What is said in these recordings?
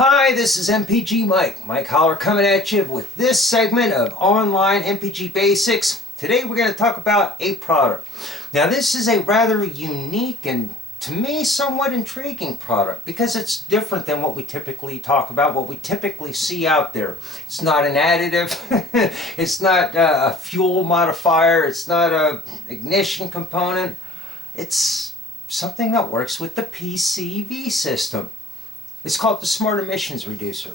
Hi, this is MPG Mike Holler coming at you with this segment of Online MPG Basics. Today we're going to talk about a product. Now this is a rather unique and to me somewhat intriguing product because it's different than what we typically talk about, what we typically see out there. It's not an additive, it's not a fuel modifier, it's not an ignition component. It's something that works with the PCV system. It's called the Smart Emissions Reducer.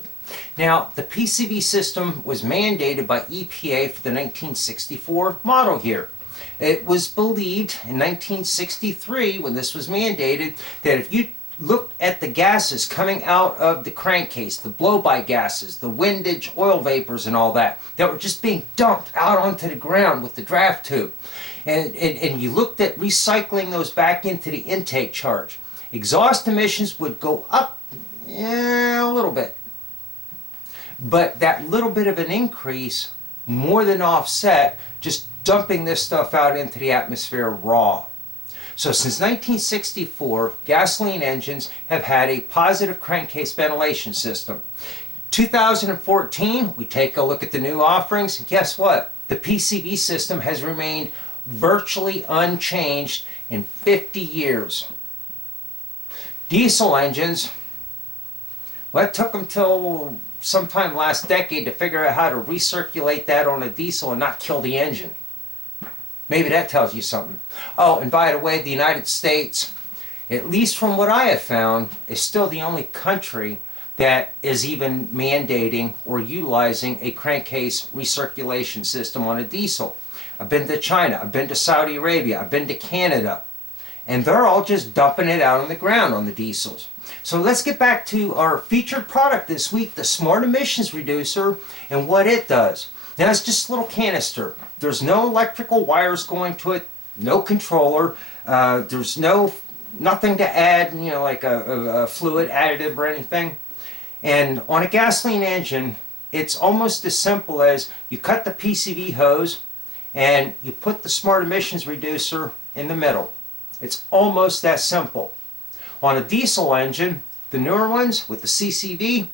Now, the PCV system was mandated by EPA for the 1964 model year. It was believed in 1963, when this was mandated, that if you looked at the gases coming out of the crankcase, the blow-by gases, the windage oil vapors and all that were just being dumped out onto the ground with the draft tube, and you looked at recycling those back into the intake charge, exhaust emissions would go up a little bit. But that little bit of an increase more than offset just dumping this stuff out into the atmosphere raw. So since 1964, gasoline engines have had a positive crankcase ventilation system. 2014, we take a look at the new offerings, and guess what? The PCV system has remained virtually unchanged in 50 years. Diesel engines, well, it took them till sometime last decade to figure out how to recirculate that on a diesel and not kill the engine. Maybe that tells you something. Oh, and by the way, the United States, at least from what I have found, is still the only country that is even mandating or utilizing a crankcase recirculation system on a diesel. I've been to China, I've been to Saudi Arabia, I've been to Canada, and they're all just dumping it out on the ground on the diesels. So let's get back to our featured product this week, the Smart Emissions Reducer, and what it does. Now it's just a little canister. There's no electrical wires going to it, no controller, there's nothing to add, like a fluid additive or anything. And on a gasoline engine, it's almost as simple as you cut the PCV hose and you put the Smart Emissions Reducer in the middle. It's almost that simple. On a diesel engine, the newer ones with the CCV,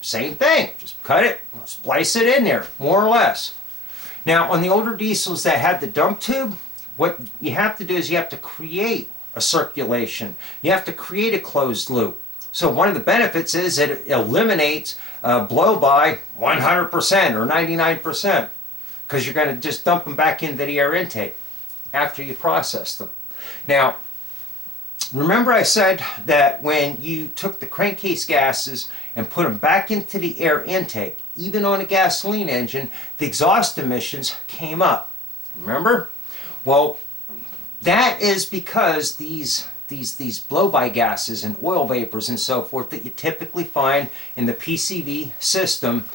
same thing. Just cut it, splice it in there, more or less. Now, on the older diesels that had the dump tube, what you have to do is you have to create a circulation. You have to create a closed loop. So one of the benefits is that it eliminates blow-by 100% or 99%, because you're going to just dump them back into the air intake after you process them. Now, remember I said that when you took the crankcase gases and put them back into the air intake, even on a gasoline engine, the exhaust emissions came up. Remember? Well, that is because these blow-by gases and oil vapors and so forth that you typically find in the PCV system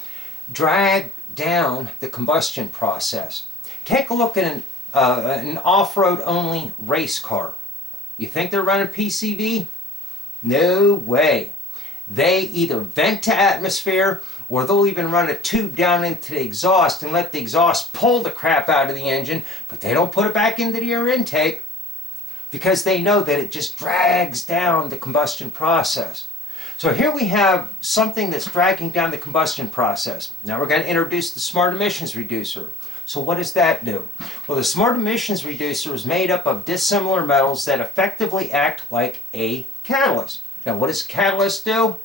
drag down the combustion process. Take a look at an off-road only race car. You think they're running PCV? No way. They either vent to atmosphere or they'll even run a tube down into the exhaust and let the exhaust pull the crap out of the engine, but they don't put it back into the air intake because they know that it just drags down the combustion process. So here we have something that's dragging down the combustion process. Now we're going to introduce the Smart Emissions Reducer. So what does that do? Well, the Smart Emissions Reducer is made up of dissimilar metals that effectively act like a catalyst. Now, what does a catalyst do?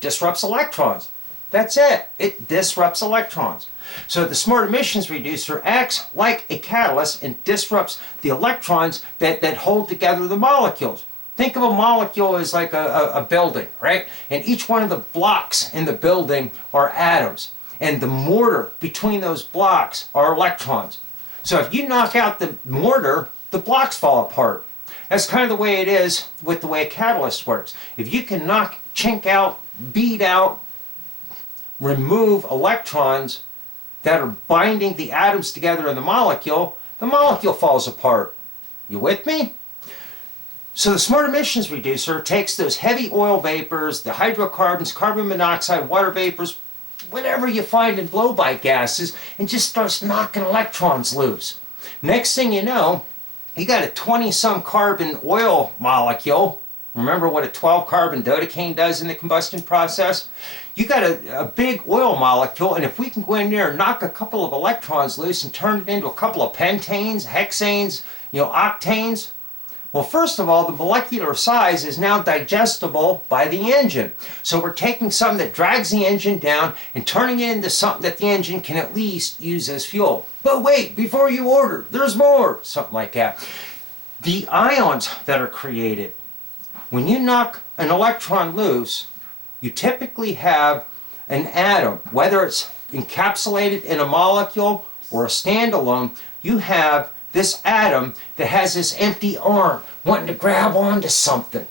Disrupts electrons. That's it. It disrupts electrons. So the Smart Emissions Reducer acts like a catalyst and disrupts the electrons that hold together the molecules. Think of a molecule as like a building, right? And each one of the blocks in the building are atoms. And the mortar between those blocks are electrons. So if you knock out the mortar, the blocks fall apart. That's kind of the way it is with the way a catalyst works. If you can chink out, beat out, remove electrons that are binding the atoms together in the molecule falls apart. You with me? So the Smart Emissions Reducer takes those heavy oil vapors, the hydrocarbons, carbon monoxide, water vapors, whatever you find in blow-by gases, and just starts knocking electrons loose. Next thing you know, you got a 20-some carbon oil molecule Remember what a 12 carbon dodecane does in the combustion process? You got a big oil molecule, and if we can go in there and knock a couple of electrons loose and turn it into a couple of pentanes, hexanes, octanes, well, first of all, the molecular size is now digestible by the engine. So we're taking something that drags the engine down and turning it into something that the engine can at least use as fuel. But wait, before you order, there's more, something like that. The ions that are created, when you knock an electron loose, you typically have an atom, whether it's encapsulated in a molecule or a standalone, you have this atom that has this empty arm wanting to grab onto something.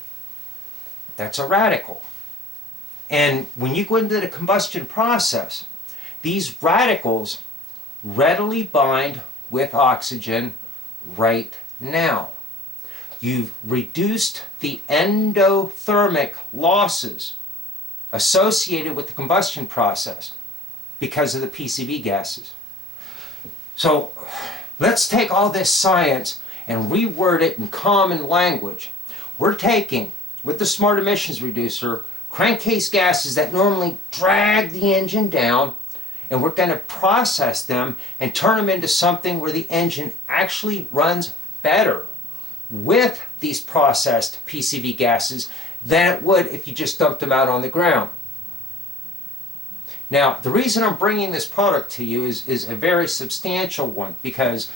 That's a radical. And when you go into the combustion process, these radicals readily bind with oxygen right now. You've reduced the endothermic losses associated with the combustion process because of the PCV gases. So let's take all this science and reword it in common language. We're taking, with the Smart Emissions Reducer, crankcase gases that normally drag the engine down, and we're going to process them and turn them into something where the engine actually runs better with these processed PCV gases than it would if you just dumped them out on the ground. Now, the reason I'm bringing this product to you is a very substantial one, because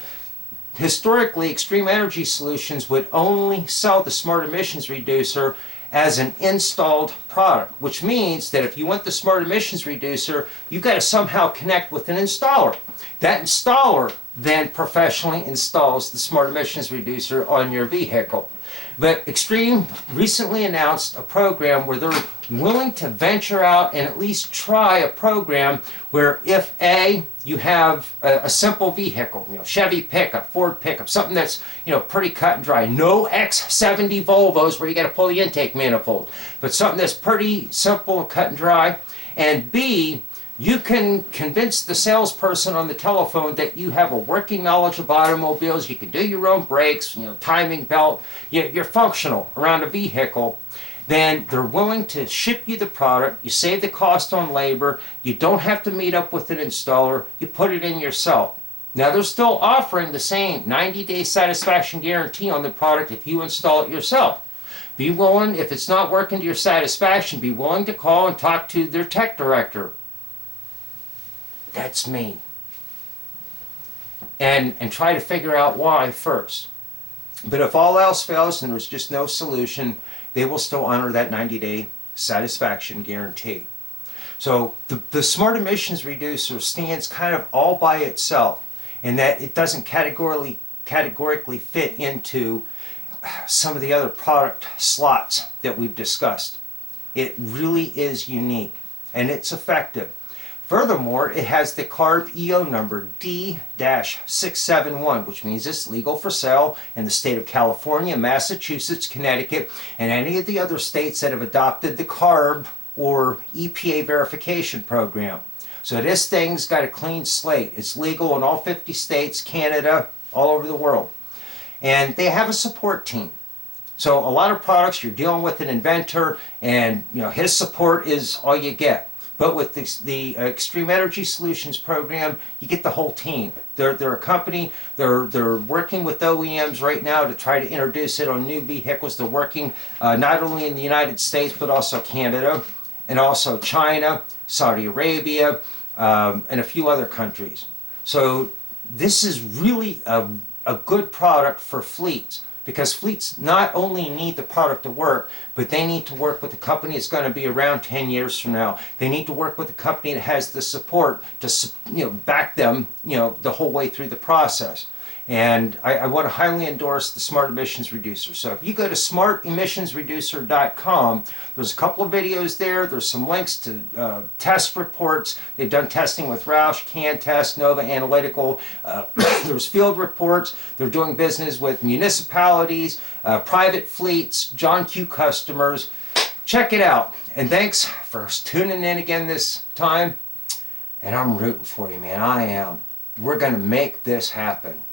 historically, Extreme Energy Solutions would only sell the Smart Emissions Reducer as an installed product, which means that if you want the Smart Emissions Reducer, you've got to somehow connect with an installer. That installer then professionally installs the Smart Emissions Reducer on your vehicle. But Extreme recently announced a program where they're willing to venture out and at least try a program where if you have a simple vehicle, Chevy pickup, Ford pickup, something that's pretty cut and dry, no X70 Volvos where you got to pull the intake manifold, but something that's pretty simple and cut and dry, and B, you can convince the salesperson on the telephone that you have a working knowledge of automobiles, you can do your own brakes, timing belt, you're functional around a vehicle, then they're willing to ship you the product, you save the cost on labor, you don't have to meet up with an installer, you put it in yourself. Now they're still offering the same 90-day satisfaction guarantee on the product if you install it yourself. Be willing, if it's not working to your satisfaction, be willing to call and talk to their tech director. That's me. And try to figure out why first. But if all else fails and there's just no solution, they will still honor that 90-day satisfaction guarantee. So the Smart Emissions Reducer stands kind of all by itself in that it doesn't categorically fit into some of the other product slots that we've discussed. It really is unique and it's effective. Furthermore, it has the CARB EO number D-671, which means it's legal for sale in the state of California, Massachusetts, Connecticut, and any of the other states that have adopted the CARB or EPA verification program. So this thing's got a clean slate. It's legal in all 50 states, Canada, all over the world. And they have a support team. So a lot of products, you're dealing with an inventor, and his support is all you get. But with the Extreme Energy Solutions program, you get the whole team. They're a company. They're working with OEMs right now to try to introduce it on new vehicles. They're working not only in the United States but also Canada, and also China, Saudi Arabia, and a few other countries. So this is really a good product for fleets, because fleets not only need the product to work, but they need to work with a company that's going to be around 10 years from now. They need to work with a company that has the support to back them the whole way through the process. And I want to highly endorse the Smart Emissions Reducer. So if you go to smartemissionsreducer.com, there's a couple of videos there. There's some links to test reports. They've done testing with Roush, CanTest, Nova Analytical. There's field reports. They're doing business with municipalities, private fleets, John Q customers. Check it out. And thanks for tuning in again this time. And I'm rooting for you, man. I am. We're going to make this happen.